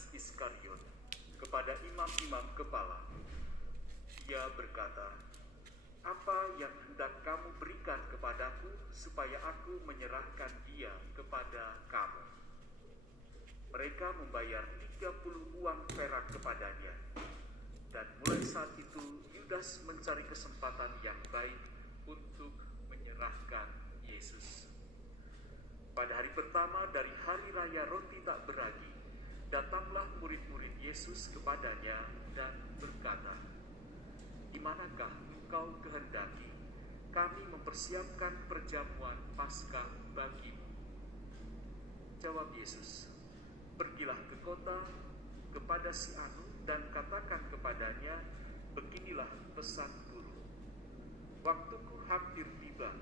Yudas Iskariot kepada imam-imam kepala. Ia berkata, "Apa yang hendak kamu berikan kepadaku supaya aku menyerahkan dia kepada kamu?" Mereka membayar 30 uang perak kepadanya. Dan mulai saat itu Yudas mencari kesempatan yang baik untuk menyerahkan Yesus. Pada hari pertama dari hari raya roti tak beragi, datanglah murid-murid Yesus kepadanya dan berkata, "Di manakah engkau kehendaki kami mempersiapkan perjamuan Paskah bagimu?" Jawab Yesus, "Pergilah ke kota kepada si anu dan katakan kepadanya, beginilah pesan guru. Waktuku hampir tiba,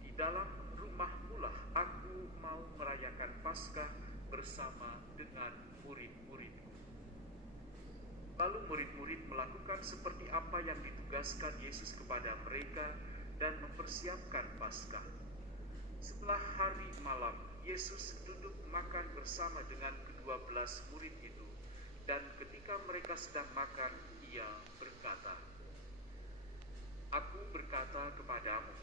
di dalam rumahmu lah aku mau merayakan Paskah bersama dengan murid-muridku." Lalu murid-murid melakukan seperti apa yang ditugaskan Yesus kepada mereka dan mempersiapkan Paskah. Setelah hari malam, Yesus duduk makan bersama dengan ke-12 murid itu, dan ketika mereka sedang makan, ia berkata, "Aku berkata kepadamu,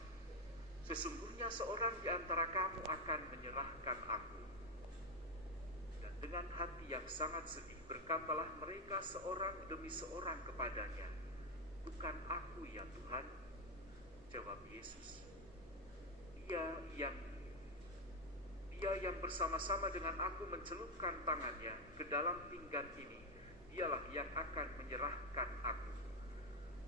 sesungguhnya seorang di antara kamu akan menyerahkan aku." Dan dengan hati yang sangat sedih berkatalah mereka seorang demi seorang kepadanya, "Bukan aku ya Tuhan?" Jawab Yesus, Dia yang bersama-sama dengan aku mencelupkan tangannya ke dalam pinggan ini, dialah yang akan menyerahkan aku.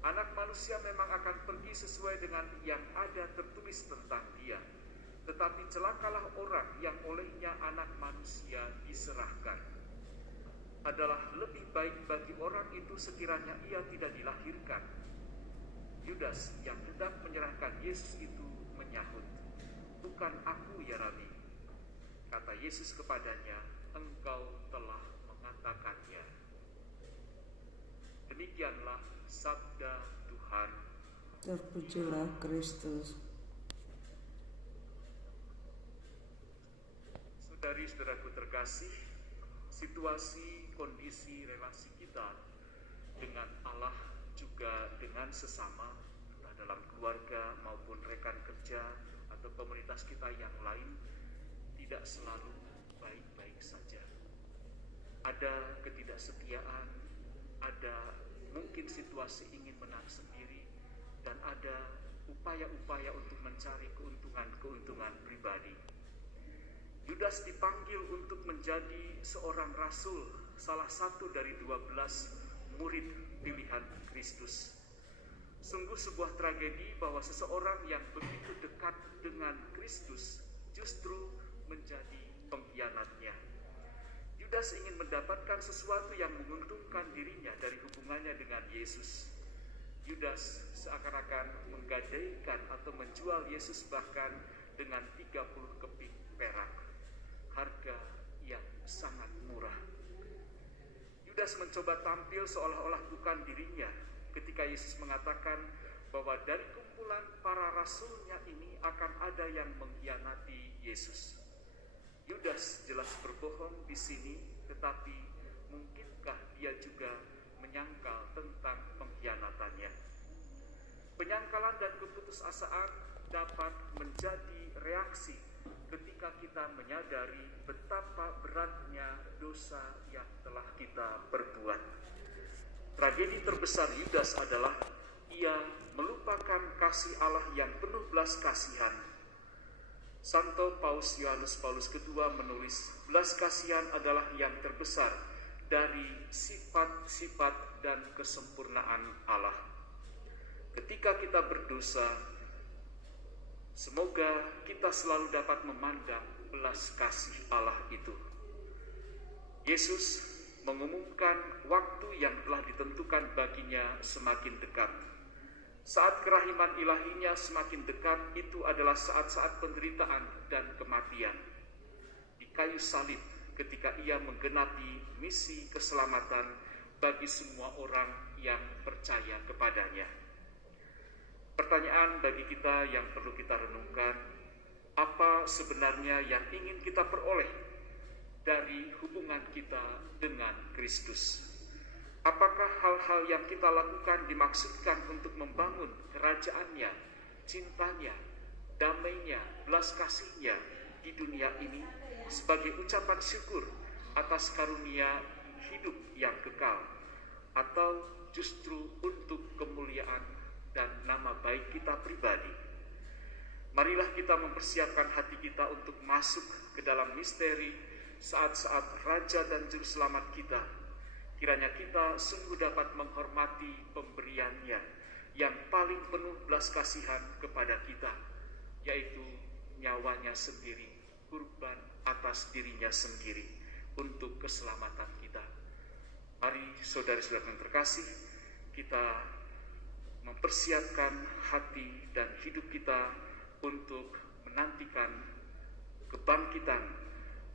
Anak manusia memang akan pergi sesuai dengan yang ada tertulis tentang dia, tetapi celakalah orang yang olehnya anak manusia diserahkan. Adalah lebih baik bagi orang itu sekiranya ia tidak dilahirkan. Yudas yang hendak menyerahkan Yesus itu menyahut, "Bukan aku ya Rabi." Kata Yesus kepadanya, "Engkau telah mengatakannya." Demikianlah sabda Tuhan. Terpujilah Kristus. Saudari-saudaraku terkasih, situasi, kondisi, relasi kita dengan Allah juga dengan sesama, entah dalam keluarga maupun rekan kerja atau komunitas kita yang lain, tidak selalu baik-baik saja. Ada ketidaksetiaan, ada mungkin situasi ingin menang sendiri, dan ada upaya-upaya untuk mencari keuntungan pribadi. Yudas dipanggil untuk menjadi seorang rasul, salah satu dari 12 murid pilihan Kristus. Sungguh sebuah tragedi bahwa seseorang yang begitu dekat dengan Kristus justru menjadi pengkhianatnya. Yudas ingin mendapatkan sesuatu yang menguntungkan dirinya dari hubungannya dengan Yesus. Yudas seakan-akan menggadaikan atau menjual Yesus bahkan dengan 30 keping perak, harga yang sangat murah. Yudas mencoba tampil seolah-olah bukan dirinya ketika Yesus mengatakan bahwa dari kumpulan para rasulnya ini akan ada yang mengkhianati Yesus. Yudas jelas berbohong di sini, tetapi mungkinkah dia juga menyangkal tentang pengkhianatannya? Penyangkalan dan keputusasaan dapat menjadi reaksi ketika kita menyadari betapa beratnya dosa yang telah kita perbuat. Tragedi terbesar Yudas adalah ia melupakan kasih Allah yang penuh belas kasihan. Santo Paus Yohanes Paulus II menulis, belas kasihan adalah yang terbesar dari sifat-sifat dan kesempurnaan Allah. Ketika kita berdosa, semoga kita selalu dapat memandang belas kasih Allah itu. Yesus mengumumkan waktu yang telah ditentukan baginya semakin dekat. Saat kerahiman ilahinya semakin dekat, itu adalah saat-saat penderitaan dan kematian. Di kayu salib, ketika ia menggenapi misi keselamatan bagi semua orang yang percaya kepadanya. Pertanyaan bagi kita yang perlu kita renungkan, apa sebenarnya yang ingin kita peroleh dari hubungan hubungan kita dengan Kristus. Apakah hal-hal yang kita lakukan dimaksudkan untuk membangun kerajaan-Nya, cintanya, damainya, belas kasih-Nya di dunia ini sebagai ucapan syukur atas karunia hidup yang kekal, atau justru untuk kemuliaan dan nama baik kita pribadi? Marilah kita mempersiapkan hati kita untuk masuk ke dalam misteri saat-saat Raja dan Juru Selamat kita. Kiranya kita sungguh dapat menghormati pemberiannya yang paling penuh belas kasihan kepada kita, yaitu nyawanya sendiri, kurban atas dirinya sendiri untuk keselamatan kita. Mari saudara-saudara yang terkasih, kita mempersiapkan hati dan hidup kita untuk menantikan kebangkitan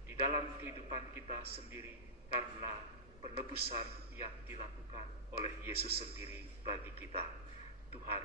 di dalam kehidupan kita sendiri karena penebusan yang dilakukan oleh Yesus sendiri bagi kita. Tuhan